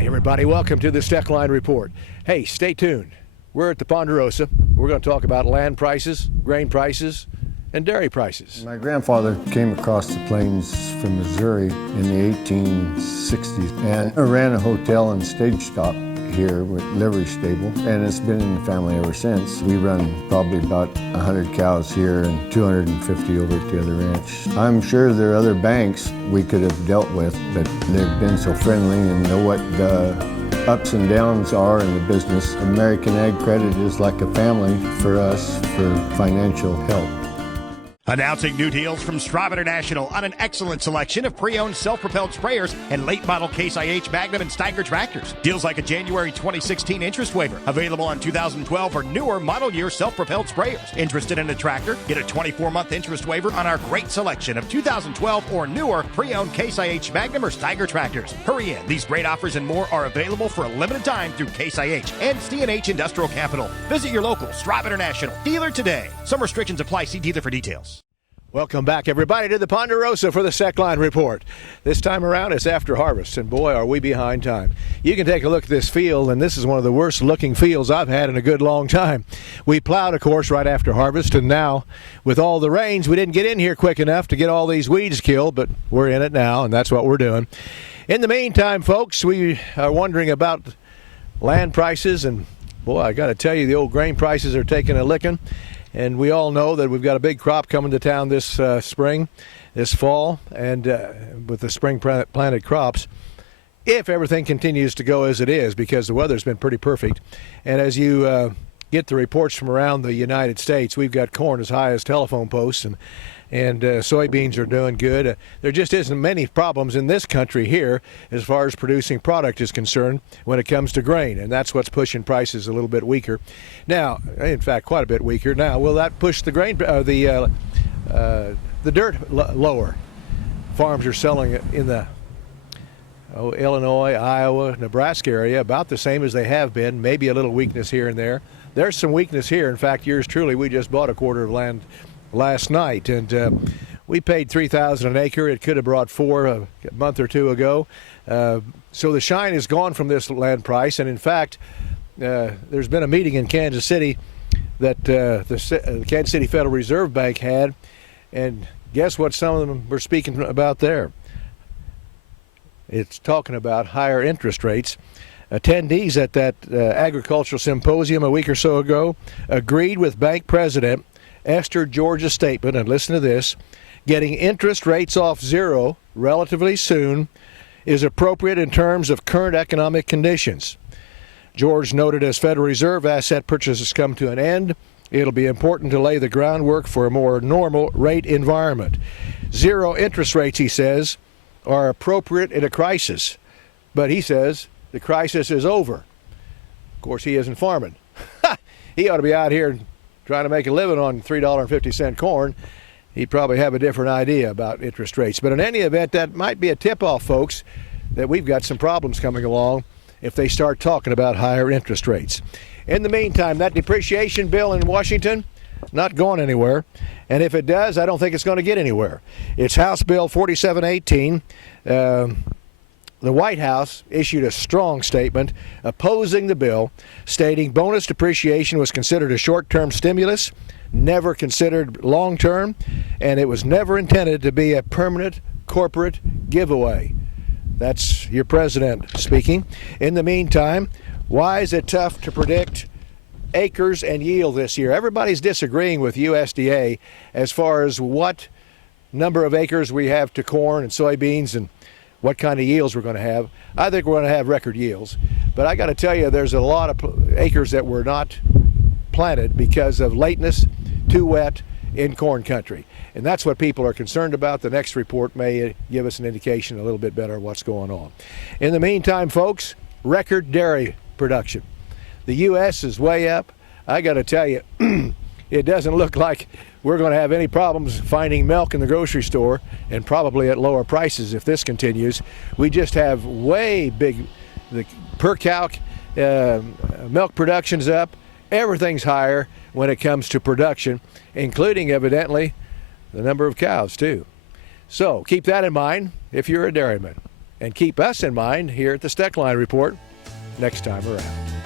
Hi, everybody. Welcome to the Steckline Report. Hey, stay tuned. We're at the Ponderosa. We're going to talk about land prices, grain prices, and dairy prices. My grandfather came across the plains from Missouri in the 1860s and ran a hotel and stage stop here with livery stable, and it's been in the family ever since. We run probably about 100 cows here and 250 over at the other ranch. I'm sure there are other banks we could have dealt with, but they've been so friendly and know what the ups and downs are in the business. American Ag Credit is like a family for us for financial help. Announcing new deals from Straub International on an excellent selection of pre-owned self-propelled sprayers and late-model Case IH Magnum and Steiger tractors. Deals like a January 2016 interest waiver, available on 2012 or newer model year self-propelled sprayers. Interested in a tractor? Get a 24-month interest waiver on our great selection of 2012 or newer pre-owned Case IH Magnum or Steiger tractors. Hurry in. These great offers and more are available for a limited time through Case IH and C&H Industrial Capital. Visit your local Straub International dealer today. Some restrictions apply. See dealer for details. Welcome back, everybody, to the Ponderosa for the Steckline Report. This time around, it's after harvest, and boy, are we behind time. You can take a look at this field, and this is one of the worst-looking fields I've had in a good long time. We plowed, of course, right after harvest, and now, with all the rains, we didn't get in here quick enough to get all these weeds killed, but we're in it now, and that's what we're doing. In the meantime, folks, we are wondering about land prices, and boy, I got to tell you, the old grain prices are taking a licking. And we all know that we've got a big crop coming to town this spring, this fall, and with the spring planted crops, if everything continues to go as it is, because the weather's been pretty perfect. And as you get the reports from around the United States, we've got corn as high as telephone posts, and soybeans are doing good. There just isn't many problems in this country here as far as producing product is concerned when it comes to grain, and that's what's pushing prices a little bit weaker. Now, in fact, quite a bit weaker. Now, will that push the grain, the dirt lower? Farms are selling it in the Illinois, Iowa, Nebraska area about the same as they have been. Maybe a little weakness here and there. There's some weakness here. In fact, yours truly, we just bought a quarter of land last night, and we paid $3,000 an acre. It could have brought $4 a month or two ago. So the shine is gone from this land price, and in fact, there's been a meeting in Kansas City that the Kansas City Federal Reserve Bank had, and guess what some of them were speaking about there? It's talking about higher interest rates. Attendees at that agricultural symposium a week or so ago agreed with Bank President Esther George's statement, and listen to this: getting interest rates off zero relatively soon is appropriate in terms of current economic conditions. George noted as Federal Reserve asset purchases come to an end, it'll be important to lay the groundwork for a more normal rate environment. Zero interest rates, he says, are appropriate in a crisis, but he says the crisis is over. Of course, he isn't farming. He ought to be out here trying to make a living on $3.50 corn. He'd probably have a different idea about interest rates. But in any event, that might be a tip-off, folks, that we've got some problems coming along if they start talking about higher interest rates. In the meantime, that depreciation bill in Washington, not going anywhere. And if it does, I don't think it's going to get anywhere. It's House Bill 4718. The White House issued a strong statement opposing the bill, stating bonus depreciation was considered a short-term stimulus, never considered long-term, and it was never intended to be a permanent corporate giveaway. That's your president speaking. In the meantime, why is it tough to predict acres and yield this year? Everybody's disagreeing with USDA as far as what number of acres we have to corn and soybeans and what kind of yields we're going to have. I think we're going to have record yields. But I got to tell you, there's a lot of acres that were not planted because of lateness, too wet in corn country. And that's what people are concerned about. The next report may give us an indication a little bit better of what's going on. In the meantime, folks, record dairy production. The U.S. is way up. I got to tell you, it doesn't look like we're going to have any problems finding milk in the grocery store, and probably at lower prices if this continues. We just have way big, the per cow milk production's up. Everything's higher when it comes to production, including evidently the number of cows too. So keep that in mind if you're a dairyman. and keep us in mind here at the Steckline Report next time around.